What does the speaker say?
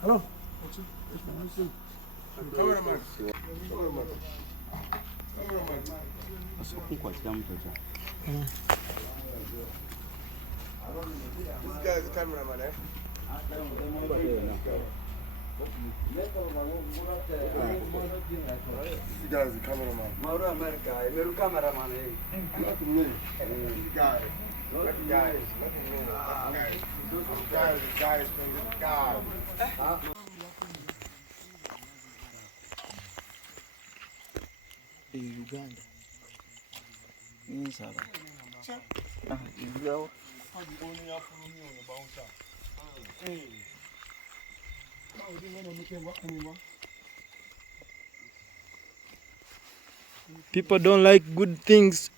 Hello. This guy is a cameraman, eh? This guy is a cameraman. Mauro America, I'm a cameraman. Not me. This guy. Not guys. Not me. Guys. Guys from this guy. Uganda. Insaba. Ndio. People don't like good things.